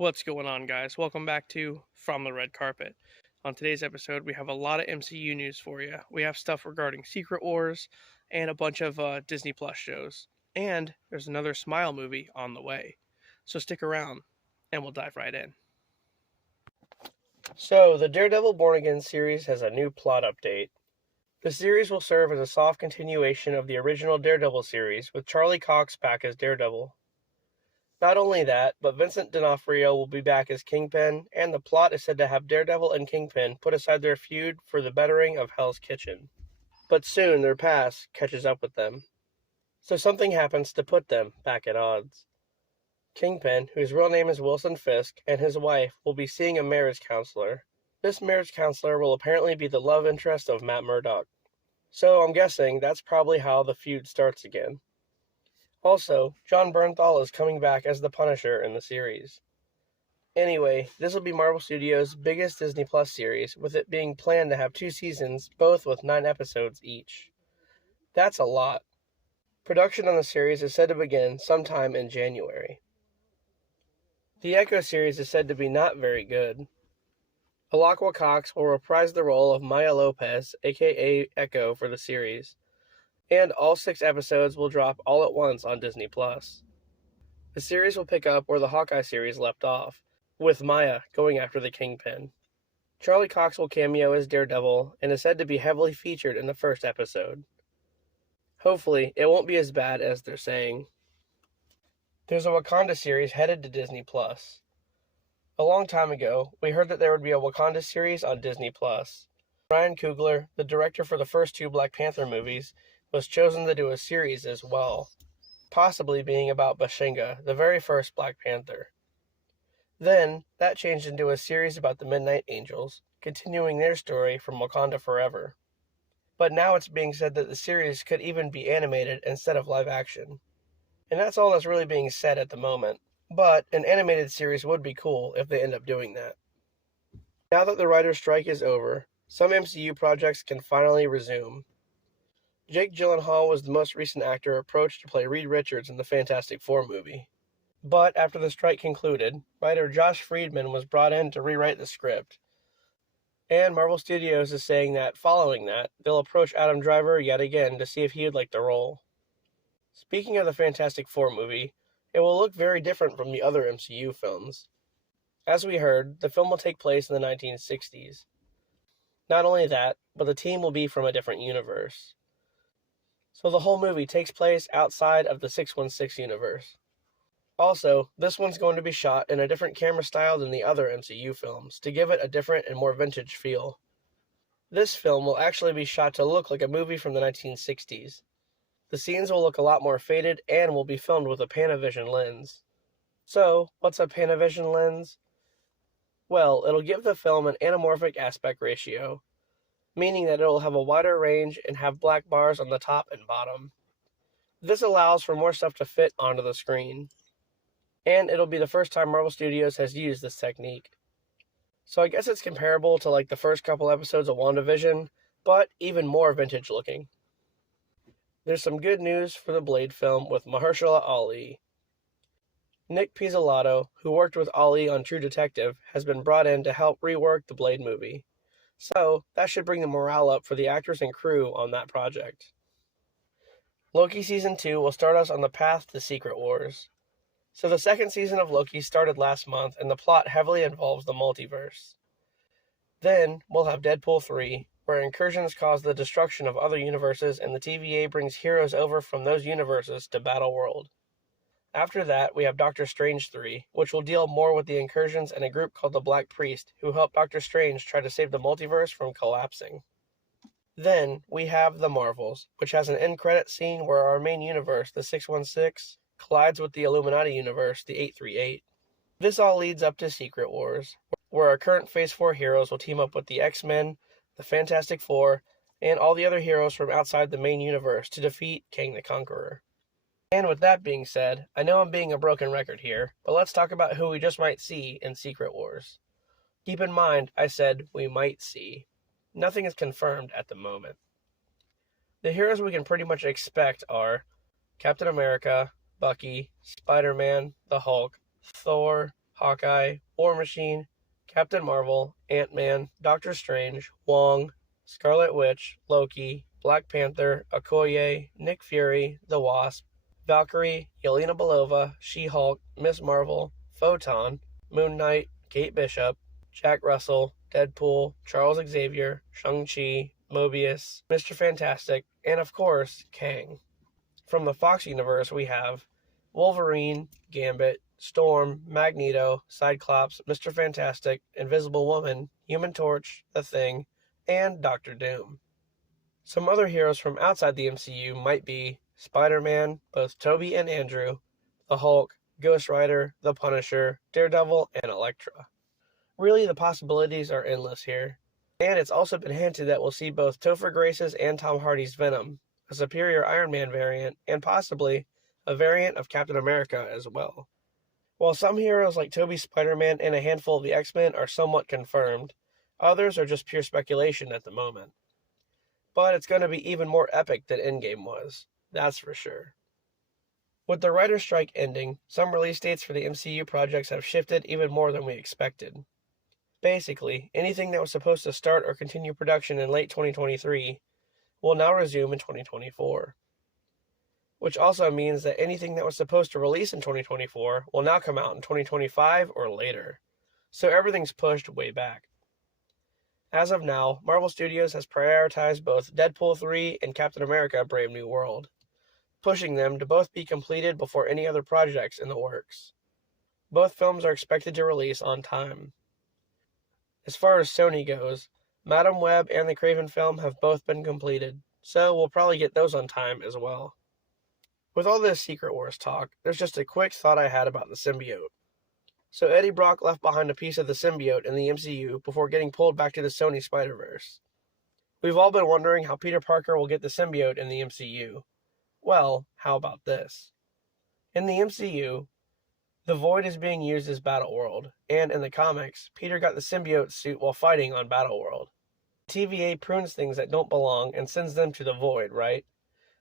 What's going on, guys? Welcome back to From the Red Carpet. On today's episode, we have a lot of MCU news for you. We have stuff regarding Secret Wars and a bunch of Disney Plus shows. And there's another Smile movie on the way. So stick around and we'll dive right in. So, the Daredevil Born Again series has a new plot update. The series will serve as a soft continuation of the original Daredevil series, with Charlie Cox back as Daredevil. Not only that, but Vincent D'Onofrio will be back as Kingpin, and the plot is said to have Daredevil and Kingpin put aside their feud for the bettering of Hell's Kitchen. But soon their past catches up with them. So something happens to put them back at odds. Kingpin, whose real name is Wilson Fisk, and his wife will be seeing a marriage counselor. This marriage counselor will apparently be the love interest of Matt Murdock. So I'm guessing that's probably how the feud starts again. Also, Jon Bernthal is coming back as the Punisher in the series. Anyway, this will be Marvel Studios' biggest Disney Plus series, with it being planned to have 2 seasons, both with 9 episodes each. That's a lot. Production on the series is said to begin sometime in January. The Echo series is said to be not very good. Alaqua Cox will reprise the role of Maya Lopez, aka Echo, for the series. And all 6 episodes will drop all at once on Disney+. The series will pick up where the Hawkeye series left off, with Maya going after the Kingpin. Charlie Cox will cameo as Daredevil and is said to be heavily featured in the first episode. Hopefully, it won't be as bad as they're saying. There's a Wakanda series headed to Disney+. A long time ago, we heard that there would be a Wakanda series on Disney+. Ryan Coogler, the director for the first 2 Black Panther movies, was chosen to do a series as well, possibly being about Bashenga, the very first Black Panther. Then, that changed into a series about the Midnight Angels, continuing their story from Wakanda Forever. But now it's being said that the series could even be animated instead of live action. And that's all that's really being said at the moment, but an animated series would be cool if they end up doing that. Now that the writer's strike is over, some MCU projects can finally resume. Jake Gyllenhaal was the most recent actor approached to play Reed Richards in the Fantastic Four movie. But after the strike concluded, writer Josh Friedman was brought in to rewrite the script. And Marvel Studios is saying that, following that, they'll approach Adam Driver yet again to see if he would like the role. Speaking of the Fantastic Four movie, it will look very different from the other MCU films. As we heard, the film will take place in the 1960s. Not only that, but the team will be from a different universe. So the whole movie takes place outside of the 616 universe. Also, this one's going to be shot in a different camera style than the other MCU films, to give it a different and more vintage feel. This film will actually be shot to look like a movie from the 1960s. The scenes will look a lot more faded and will be filmed with a Panavision lens. So, what's a Panavision lens? Well, it'll give the film an anamorphic aspect ratio, meaning that it'll have a wider range and have black bars on the top and bottom. This allows for more stuff to fit onto the screen. And it'll be the first time Marvel Studios has used this technique. So I guess it's comparable to like the first couple episodes of WandaVision, but even more vintage looking. There's some good news for the Blade film with Mahershala Ali. Nick Pizzolatto, who worked with Ali on True Detective, has been brought in to help rework the Blade movie. So, that should bring the morale up for the actors and crew on that project. Loki Season 2 will start us on the path to Secret Wars. So the second season of Loki started last month, and the plot heavily involves the multiverse. Then, we'll have Deadpool 3, where incursions cause the destruction of other universes and the TVA brings heroes over from those universes to Battleworld. After that, we have Doctor Strange 3, which will deal more with the incursions and a group called the Black Priest, who help Doctor Strange try to save the multiverse from collapsing. Then, we have The Marvels, which has an end-credit scene where our main universe, the 616, collides with the Illuminati universe, the 838. This all leads up to Secret Wars, where our current Phase 4 heroes will team up with the X-Men, the Fantastic Four, and all the other heroes from outside the main universe to defeat Kang the Conqueror. And with that being said, I know I'm being a broken record here, but let's talk about who we just might see in Secret Wars. Keep in mind, I said we might see. Nothing is confirmed at the moment. The heroes we can pretty much expect are Captain America, Bucky, Spider-Man, the Hulk, Thor, Hawkeye, War Machine, Captain Marvel, Ant-Man, Doctor Strange, Wong, Scarlet Witch, Loki, Black Panther, Okoye, Nick Fury, The Wasp, Valkyrie, Yelena Belova, She-Hulk, Miss Marvel, Photon, Moon Knight, Kate Bishop, Jack Russell, Deadpool, Charles Xavier, Shang-Chi, Mobius, Mr. Fantastic, and of course, Kang. From the Fox universe, we have Wolverine, Gambit, Storm, Magneto, Cyclops, Mr. Fantastic, Invisible Woman, Human Torch, The Thing, and Doctor Doom. Some other heroes from outside the MCU might be Spider-Man, both Tobey and Andrew, the Hulk, Ghost Rider, the Punisher, Daredevil, and Elektra. Really, the possibilities are endless here. And it's also been hinted that we'll see both Topher Grace's and Tom Hardy's Venom, a superior Iron Man variant, and possibly a variant of Captain America as well. While some heroes like Tobey's Spider-Man and a handful of the X-Men are somewhat confirmed, others are just pure speculation at the moment. But it's going to be even more epic than Endgame was, that's for sure. With the writer's strike ending, some release dates for the MCU projects have shifted even more than we expected. Basically, anything that was supposed to start or continue production in late 2023 will now resume in 2024. Which also means that anything that was supposed to release in 2024 will now come out in 2025 or later. So everything's pushed way back. As of now, Marvel Studios has prioritized both Deadpool 3 and Captain America: Brave New World, pushing them to both be completed before any other projects in the works. Both films are expected to release on time. As far as Sony goes, Madam Web and the Kraven film have both been completed, so we'll probably get those on time as well. With all this Secret Wars talk, there's just a quick thought I had about the symbiote. So Eddie Brock left behind a piece of the symbiote in the MCU before getting pulled back to the Sony Spider-Verse. We've all been wondering how Peter Parker will get the symbiote in the MCU. Well, how about this? In the MCU, the Void is being used as Battleworld, and in the comics, Peter got the symbiote suit while fighting on Battleworld. TVA prunes things that don't belong and sends them to the Void, right?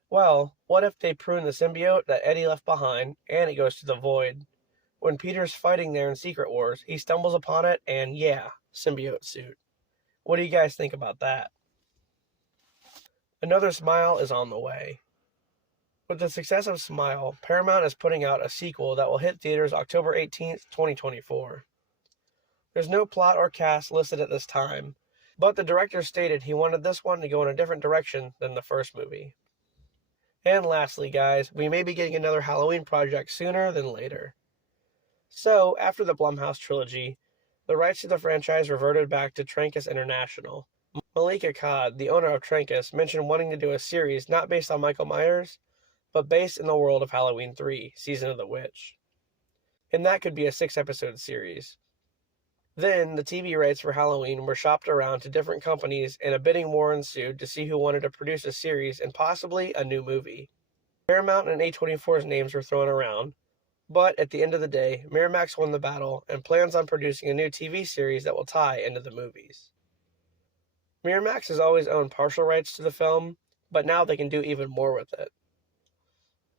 Well, what if they prune the symbiote that Eddie left behind, and it goes to the Void? When Peter's fighting there in Secret Wars, he stumbles upon it, and yeah, symbiote suit. What do you guys think about that? Another Smile is on the way. With the success of Smile, Paramount is putting out a sequel that will hit theaters October 18th, 2024. There's no plot or cast listed at this time, but the director stated he wanted this one to go in a different direction than the first movie. And lastly, guys, we may be getting another Halloween project sooner than later. So, after the Blumhouse trilogy, the rights to the franchise reverted back to Trancas International. Malika Akkad, the owner of Trancas, mentioned wanting to do a series not based on Michael Myers, but based in the world of Halloween 3, Season of the Witch. And that could be a 6-episode series. Then, the TV rights for Halloween were shopped around to different companies, and a bidding war ensued to see who wanted to produce a series and possibly a new movie. Paramount and A24's names were thrown around, but at the end of the day, Miramax won the battle and plans on producing a new TV series that will tie into the movies. Miramax has always owned partial rights to the film, but now they can do even more with it.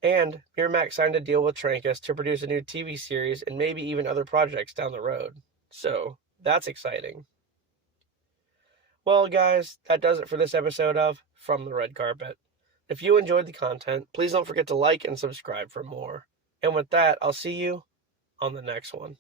And Miramax signed a deal with Trancas to produce a new TV series and maybe even other projects down the road. So, that's exciting. Well, guys, that does it for this episode of From the Red Carpet. If you enjoyed the content, please don't forget to like and subscribe for more. And with that, I'll see you on the next one.